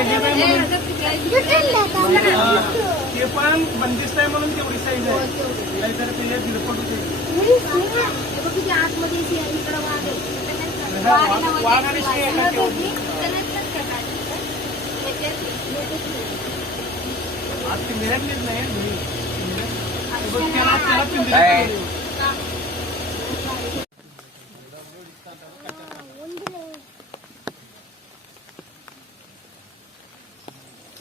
ते पण बंदिस्त आहे म्हणून तेवढी साईज आहे, नाहीतर ते झिरपट होते. वाघ आणि शेळी आहे का तेवढी? आज ती मिळतलीच नाही.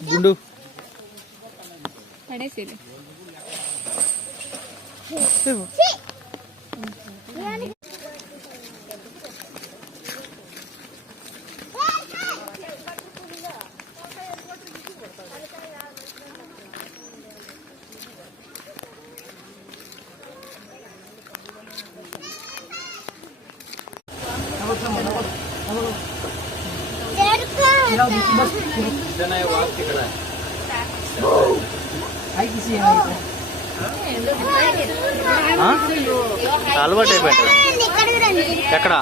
గుండు పడేసేది అలవాటు అయిపోయింది. ఎక్కడ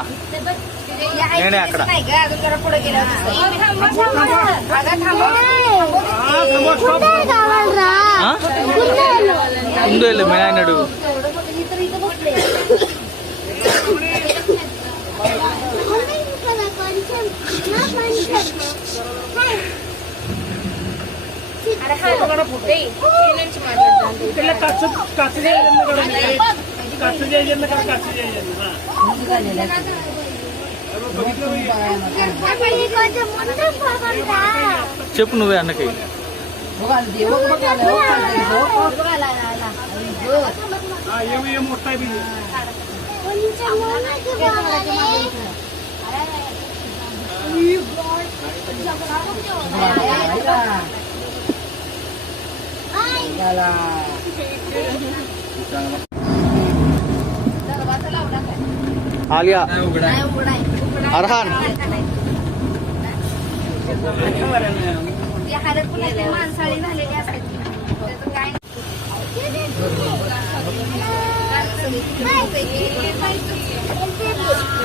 నేనే అక్కడ ముందు వెళ్ళి మీ ఆయన అడుగు. చెప్పు నువ్వే అన్నకి. आलिया अरहान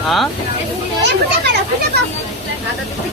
हाँ